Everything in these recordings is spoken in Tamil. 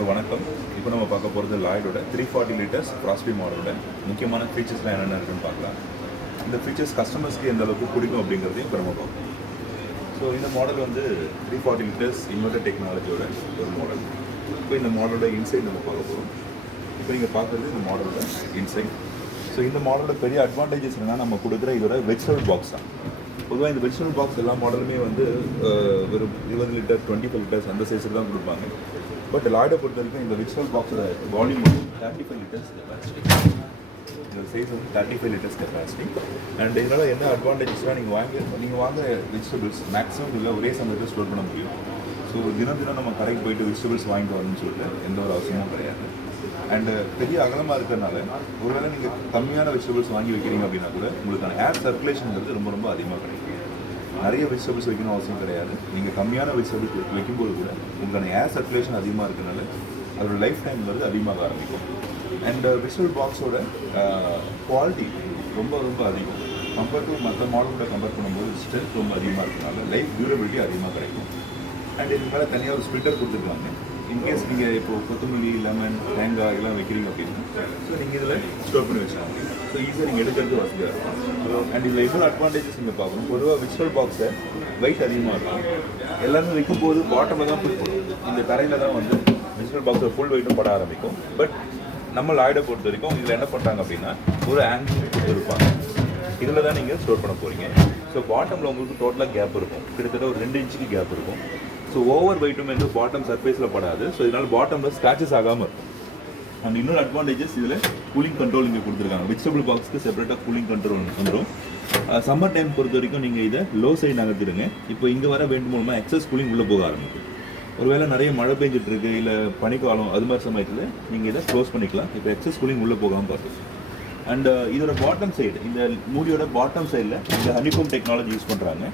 ஸோ வணக்கம். இப்போ நம்ம பார்க்க போகிறது லாய்டோட 340 லிட்டர்ஸ் ஃப்ராஸ்பி மாடலோட முக்கியமான ஃபீச்சர்ஸ்லாம் என்னென்ன இருக்குன்னு பார்க்கலாம். இந்த ஃபீச்சர்ஸ் கஸ்டமர்ஸ்க்கு எந்த அளவுக்கு பிடிக்கும் அப்படிங்கிறதையும் இப்போ நம்ம பார்ப்போம். ஸோ இந்த மாடல் வந்து 340 லிட்டர்ஸ் இன்வெர்டர் டெக்னாலஜியோட ஒரு மாடல். இப்போ இந்த மாடலோட இன்சைட் நம்ம பார்க்க போகிறோம். இப்போ நீங்கள் பார்க்குறது இந்த மாடலோட இன்சைட். ஸோ இந்த மாடலோட பெரிய அட்வான்டேஜஸ் என்னன்னா, நம்ம கொடுக்குற இதோட வெஜிடபிள் பாக்ஸ் தான். பொதுவாக இந்த வெஜிடபிள் பாக்ஸ் எல்லா மாடலுமே வந்து ஒரு 20 லிட்டர் 25 லிட்டர்ஸ் அந்த சைஸில் தான் கொடுப்பாங்க. பட் லாய்டை பொறுத்த வரைக்கும் இந்த வெஜிடபிள் பாக்ஸோட வால்யூம் வந்து 35 லிட்டர்ஸ் கெப்பாசிட்டி. இந்த சைஸ் வந்து 35 லிட்டர்ஸ் கெப்பாசிட்டி. அண்ட் இதனால் என்ன அட்வான்டேஜஸ்னால், நீங்கள் வாங்க வெஜிடபிள்ஸ் மேக்ஸிமம் இல்லை ஒரே சமயத்தில் ஸ்டோர் பண்ண முடியும். ஸோ தினம் நம்ம கடைக்கு போயிட்டு வெஜிடபிள்ஸ் வாங்கிட்டு வரணும்னு சொல்லிட்டு எந்த ஒரு அவசியமும் கிடையாது. அண்டு பெரிய அகலமாக இருக்கிறதுனால ஒருவேளை நீங்கள் கம்மியான வெஜிடபிள்ஸ் வாங்கி வைக்கிறீங்க அப்படின்னா கூட உங்களுக்கான ஏர் சர்க்குலேஷன்ங்கிறது ரொம்ப ரொம்ப அதிகமாக கிடைக்கும். நிறைய வெஜிடபிள்ஸ் வைக்கணும் அவசியம் கிடையாது. நீங்கள் கம்மியான வெஜிடபிள்ஸ் வைக்கும்போது கூட உங்களுக்கான ஏர் சர்க்குலேஷன் அதிகமாக இருக்கிறதுனால அதோட லைஃப் டைம் வந்து அதிகமாக ஆரம்பிக்கும். அண்ட் வெஜிடபிள் பாக்ஸோட குவாலிட்டி ரொம்ப ரொம்ப அதிகம். கம்பேர் டு மற்ற மாடலோட கம்பேர் பண்ணும்போது ஸ்ட்ரென்த் ரொம்ப அதிகமாக இருக்கிறதுனால லைஃப் டியூரபிலிட்டி அதிகமாக கிடைக்கும். அண்ட் இதுக்கு மேலே தனியாக ஒரு ஸ்பில்டர் கொடுத்துருக்காங்க. இன்கேஸ் நீங்கள் இப்போது கொத்தமல்லி, லெமன், தேங்காய் இதெல்லாம் வைக்கிறீங்க அப்படின்னா ஸோ நீங்கள் இதில் ஸ்டோர் பண்ணி வச்சுக்கலாம். ஸோ ஈஸியாக நீங்கள் எடுக்கிறது வசதியாக இருக்கும். அண்ட் இதில் எவ்வளோ அட்வான்டேஜஸ் நீங்கள் பார்க்கணும். பொதுவாக வெஜிடபிள் பாக்ஸை வெயிட் அதிகமாக இருக்கும். எல்லாருமே வைக்கும்போது பாட்டமில் தான் ஃபுல் போடும். இந்த தரையில் தான் வந்து வெஜிடபிள் பாக்ஸில் ஃபுல் வெயிட்டும் பட ஆரம்பிக்கும். பட் நம்ம லாய்டை பொறுத்த வரைக்கும் இதில் என்ன பண்ணுறாங்க அப்படின்னா, ஒரு ஆங்கிள் கொடுத்துருப்பாங்க. இதில் தான் நீங்கள் ஸ்டோர் பண்ண போகிறீங்க. ஸோ பாட்டமில் உங்களுக்கு டோட்டலாக கேப் இருக்கும். கிட்டத்தட்ட ஒரு 2 இன்ச்சுக்கு கேப் இருக்கும். ஸோ ஓவர் வெயிட்டும் வந்து பாட்டம் சர்ஃபேஸில் படாது. ஸோ இதனால் பாட்டமில் ஸ்க்ராச்சஸ் ஆகாமல் இருக்கும். அண்ட் இன்னொரு அட்வான்டேஜஸ் இதில் கூலிங் கண்ட்ரோல் இங்கே கொடுத்துருக்காங்க. வெஜிடபிள் பாக்ஸ்க்கு செப்பரேட்டாக கூலிங் கண்ட்ரோல் வந்துடும். சம்மர் டைம் பொறுத்த வரைக்கும் நீங்கள் இதை லோ சைடு நகர்த்திடுங்க. இப்போ இங்கே வர வெண்ட் மூலமாக எக்ஸஸ் கூலிங் உள்ளே போக ஆரம்பிக்கும். ஒருவேளை நிறைய மழை பெஞ்சிட்டு இருக்கு, இல்லை பனிக்காலம் அது மாதிரி சமயத்தில் நீங்கள் இதை க்ளோஸ் பண்ணிக்கலாம். இப்போ எக்ஸஸ் கூலிங் உள்ளே போகாமல் பார்த்து. அண்ட் இதோட பாட்டம் சைடு, இந்த மூடியோட பாட்டம் சைடில் இந்த ஹனிகோம் டெக்னாலஜி யூஸ் பண்ணுறாங்க.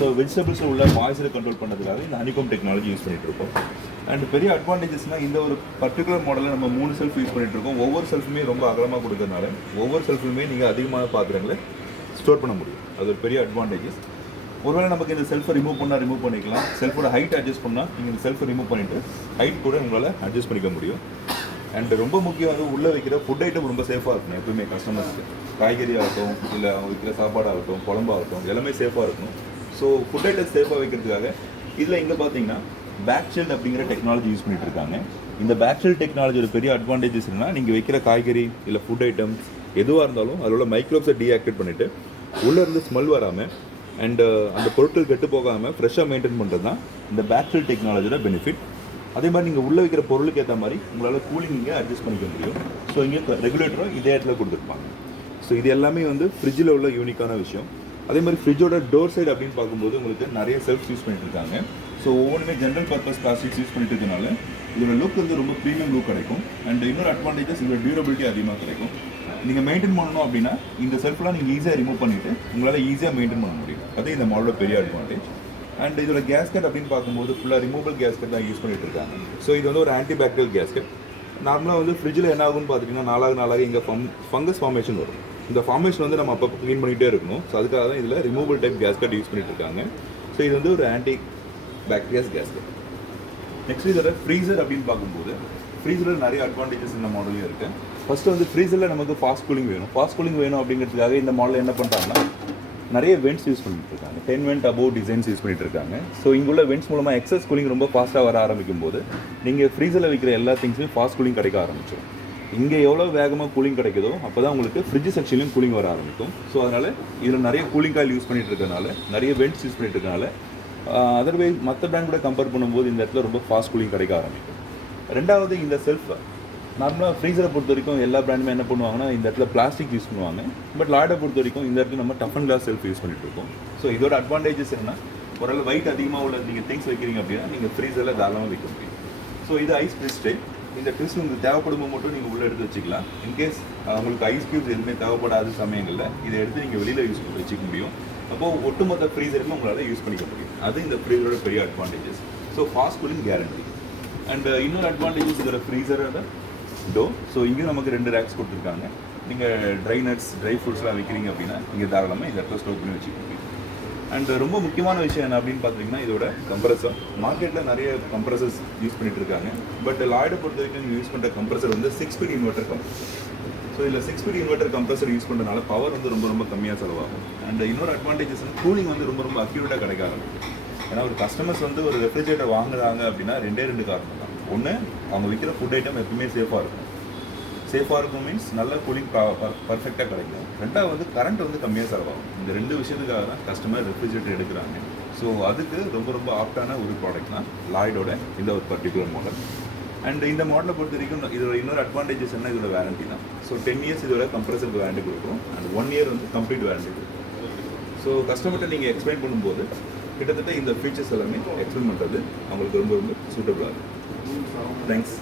ஸோ வெஜிடபிள்ஸில் உள்ள மாய்ச்சரை கண்ட்ரோல் பண்ணுறதுக்காக இந்த ஹனிகோம் டெக்னாலஜி யூஸ் பண்ணிகிட்டு இருக்கோம். அண்ட் பெரிய அட்வான்டேஜஸ்னால், இந்த ஒரு பர்டிகுலர் மாடலில் நம்ம 3 செல்ஃப் யூஸ் பண்ணிகிட்டு இருக்கோம். ஒவ்வொரு செல்ஃபுமே ரொம்ப அகலமாக கொடுக்கறதுனால ஒவ்வொரு செல்ஃபுமே நீங்கள் அதிகமான பாத்திரங்களை ஸ்டோர் பண்ண முடியும். அது ஒரு பெரிய அட்வான்டேஜஸ். ஒருவேளை நமக்கு இந்த செல்ஃபை ரிமூவ் பண்ணிக்கலாம். செல்ஃபோட ஹைட் அட்ஜஸ்ட் பண்ணால் நீங்கள் இந்த செல்ஃபை ரிமூவ் பண்ணிவிட்டு ஹைட் கூட உங்களால் அட்ஜஸ்ட் பண்ணிக்க முடியும். அண்ட் ரொம்ப முக்கியம் வந்து உள்ளே வைக்கிற ஃபுட் ஐட்டம் ரொம்ப சேஃபாக இருக்கணும். எப்பவுமே கஸ்டமர்ஸ்க்கு காய்கறி ஆகட்டும், இல்லை அவங்க வைக்கிற சாப்பாடாகட்டும், குழம்பாகட்டும், எல்லாமே சேஃபாக இருக்கணும். ஸோ ஃபுட் ஐட்டம் சேஃபாக வைக்கிறதுக்காக இதில் இங்கே பார்த்தீங்கன்னா பேக்ஷெல்ட் அப்படிங்கிற டெக்னாலஜி யூஸ் பண்ணிட்டு இருக்காங்க. இந்த பேக்ஷெல்ட் டெக்னாலஜியோட பெரிய அட்வான்டேஜஸ் என்னன்னா, நீங்கள் வைக்கிற காய்கறி இல்லை ஃபுட் ஐட்டம்ஸ் எதுவாக இருந்தாலும் அதில் உள்ள மைக்ரோப்ஸை டீஆக்டிவேட் பண்ணிவிட்டு உள்ளேருந்து ஸ்மெல் வராமல் அண்டு அந்த பொருட்கள் கெட்டு போகாமல் ஃப்ரெஷ்ஷாக மெயின்டைன் பண்ணுறது தான் இந்த பேக்ஷெல்ட் டெக்னாலஜியோட பெனிஃபிட். அதே மாதிரி நீங்கள் உள்ளே வைக்கிற பொருளுக்கு ஏற்ற மாதிரி உங்களால் கூலிங் இங்கே அட்ஜஸ்ட் பண்ணிக்க முடியும். ஸோ இங்கே ரெகுலேட்டரும் இதே இடத்துல கொடுத்துருப்பாங்க. ஸோ இது எல்லாமே வந்து ஃப்ரிட்ஜில் உள்ள யூனிக்கான விஷயம். அதே மாதிரி ஃப்ரிட்ஜோட டோர் சைடு அப்படின்னு பார்க்கும்போது உங்களுக்கு நிறைய செல்ஃப்ஸ் யூஸ் பண்ணிட்டு இருக்காங்க. ஸோ ஒவ்வொன்றுமே ஜென்ரல் பர்பஸ் பிளாஸ்டிக்ஸ் யூஸ் பண்ணிட்டு இருக்கனால இதோட லுக் வந்து ரொம்ப ப்ரீமியம் லுக் கிடைக்கும். அண்ட் இன்னொரு அட்வான்டேஜஸ், இதோட டியூரபிலிட்டி அதிகமாக கிடைக்கும். நீங்கள் மெயின்டைன் பண்ணணும் அப்படின்னா இந்த செல்ஃப்லாம் நீங்கள் ஈஸியாக ரிமூவ் பண்ணிவிட்டு உங்களால் ஈஸியாக மெயின்டைன் பண்ண முடியும். அது இந்த மாடலோட பெரிய அட்வான்டேஜ். அண்ட் இதோட கேஸ்கெட் அப்படின்னு பார்க்கும்போது ஃபுல்லாக ரிமூவபிள் கேஸ்கெட் தான் யூஸ் பண்ணிட்டு இருக்காங்க. ஸோ இது வந்து ஒரு ஆன்டி பாக்டீரியல் கேஸ்கெட். நார்மலாக வந்து ஃப்ரிட்ஜில் என்ன ஆகும்னு பார்த்துட்டிங்கன்னா, நாளாக இங்கே ஃபங்கஸ் ஃபார்மேஷன் வரும். இந்த ஃபார்மேஷன் வந்து நம்ம அப்பப்போ க்ளீன் பண்ணிகிட்டே இருக்கணும். ஸோ அதுக்காக தான் இதில் ரிமூவபிள் டைப் கேஸ்கெட் யூஸ் பண்ணிட்டு இருக்காங்க. ஸோ இது வந்து ஒரு ஆன்டி பாக்டீரியாஸ் கேஸ்கெட். நெக்ஸ்ட் இதோட ஃப்ரீசர் அப்படின்னு பார்க்கும்போது ஃப்ரீசரில் நிறைய அட்வான்டேஜஸ் இந்த மாடலையும் இருக்குது. ஃபஸ்ட்டு வந்து ஃப்ரீசரில் நமக்கு ஃபாஸ்ட் கூலிங் வேணும் அப்படிங்கிறதுக்காக இந்த மாடலில் என்ன பண்ணுறாங்கன்னா, நிறைய வெண்ட்ஸ் யூஸ் பண்ணிட்டு இருக்காங்க. 10 வெண்ட் அபோவ் டிசைன்ஸ் யூஸ் பண்ணிட்டு இருக்காங்க. ஸோ இங்குள்ள வெண்ட்ஸ் மூலமாக எக்ஸஸ் கூலிங் ரொம்ப ஃபாஸ்ட்டாக வர ஆரம்பிக்கும் போது நீங்கள் ஃப்ரீசரில் வைக்கிற எல்லா திங்ஸுமே ஃபாஸ்ட் கூலிங் கிடைக்க ஆரம்பிச்சிடும். இங்கே எவ்வளோ வேகமாக கூலிங் கிடைக்குதோ அப்போ தான் உங்களுக்கு ஃப்ரிட்ஜ் செக்ஷன்லையும் கூலிங் வர ஆரம்பிக்கும். ஸோ அதனால் இதில் நிறைய கூலிங் காயில் யூஸ் பண்ணிட்டு இருக்கனால, நிறைய வெண்ட்ஸ் யூஸ் பண்ணிட்டு இருக்கனால அதர்வைஸ் மற்ற பிராண்ட் கூட கம்பேர் பண்ணும்போது இந்த இடத்துல ரொம்ப ஃபாஸ்ட் கூலிங் கிடைக்க ஆரம்பிக்கும். ரெண்டாவது, இந்த செல்ஃப் நார்மலாக ஃப்ரீசரை பொறுத்த வரைக்கும் எல்லா பிராண்டுமே என்ன பண்ணுவாங்கன்னா, இந்த இடத்துல பிளாஸ்டிக் யூஸ் பண்ணுவாங்க. பட் லாய்டை பொறுத்த வரைக்கும் இந்த இடத்துல நம்ம tough and glass shelf use பண்ணிட்டு இருக்கோம். ஸோ இதோட அட்வான்டேஜஸ் என்ன, ஓரளவு வெயிட் அதிகமாக உள்ள நீங்கள் திங்ஸ் வைக்கிறீங்க அப்படின்னா நீங்கள் ஃப்ரீசரில் தாராளமாக வைக்க முடியும். ஸோ இது ஐஸ் ட்விஸ்ட்டு. இந்த ட்விஸ்ட் உங்களுக்கு தேவைப்படும் மட்டும் நீங்கள் உள்ளே எடுத்து வச்சுக்கலாம். இன்கேஸ் உங்களுக்கு ஐஸ் க்யூப்ஸ் எதுவுமே தேவைப்படாத சமயங்களில் இதை எடுத்து நீங்கள் வெளியில் யூஸ் பண்ணி வச்சுக்க முடியும். அப்போது ஒட்டுமொத்த ஃப்ரீசருமே உங்களால் யூஸ் பண்ணிக்க முடியும். அது இந்த ஃப்ரீசரோட பெரிய advantages. So fast cooling guarantee. And இன்னொரு அட்வான்டேஜஸ் இதோட ஃப்ரீசரோட டோ. ஸோ இங்கே நமக்கு 2 ரேக்ஸ் கொடுத்துருக்காங்க. நீங்கள் ட்ரை நட்ஸ், ட்ரை ஃப்ரூட்ஸ்லாம் வைக்கிறீங்க அப்படின்னா நீங்கள் தாராளமாக இந்த இடத்துல ஸ்டோர் பண்ணி வச்சுக்க முடியும். அண்ட் ரொம்ப முக்கியமான விஷயம் என்ன அப்படின்னு பார்த்தீங்கன்னா இதோட கம்ப்ரஸர். மார்க்கெட்டில் நிறைய கம்ப்ரஸர்ஸ் யூஸ் பண்ணிட்டு இருக்காங்க. பட் லாய்டை பொறுத்த வரைக்கும் நீங்கள் யூஸ் பண்ணுற கம்ப்ரஸர் வந்து 6 ஸ்பீட் இன்வெர்ட்டர் கம்ப்ரஸர். ஸோ இதில் 6 ஸ்பீட் இன்வெர்ட்டர் கம்ப்ரஸர் யூஸ் பண்ணுறதுனால பவர் வந்து ரொம்ப கம்மியாக செலவாகும். அண்ட் இன்னொரு அட்வான்டேஜஸ் வந்து கூலிங் வந்து ரொம்ப அக்யூரேட்டாக கிடைக்க ஆரம்பிக்கும். ஏன்னா ஒரு கஸ்டமர்ஸ் வந்து ஒரு ரெஃப்ரிஜரேட்டர் வாங்குறாங்க அப்படின்னா ரெண்டு காரணம் தான். ஒன்று, அவங்க விற்கிற ஃபுட் ஐட்டம் எப்பவுமே சேஃபாக இருக்கும் மீன்ஸ் நல்ல கூலிங் பர்ஃபெக்டாக கிடைக்கும். ரெண்டாவது வந்து கரண்ட் வந்து கம்மியாக செலவாகும். இந்த 2 விஷயத்துக்காக தான் கஸ்டமர் ரெஃப்ரிஜரேட்டர் எடுக்கிறாங்க. ஸோ அதுக்கு ரொம்ப ஆப்டான ஒரு ப்ராடக்ட் தான் லாய்டோட இந்த ஒரு பர்டிகுலர் மாடல். அண்ட் இந்த மாடலை பொறுத்த வரைக்கும் இதோட இன்னொரு அட்வான்டேஜஸ் என்ன, இதோட வேரண்டி தான். ஸோ 10 இயர்ஸ் இதோட கம்ப்ரஸருக்கு வேரண்டி கொடுக்கும். அண்ட் 1 இயர் வந்து கம்ப்ளீட் வேரண்டி கொடுக்கும். ஸோ கஸ்டமர்கிட்ட நீங்கள் எக்ஸ்பிளைன் பண்ணும்போது கிட்டத்தட்ட இந்த ஃபீச்சர்ஸ் எல்லாமே எக்ஸ்பிளைன் பண்ணுறது அவங்களுக்கு ரொம்ப சூட்டபுளாக இருக்கும். தேங்க்ஸ்.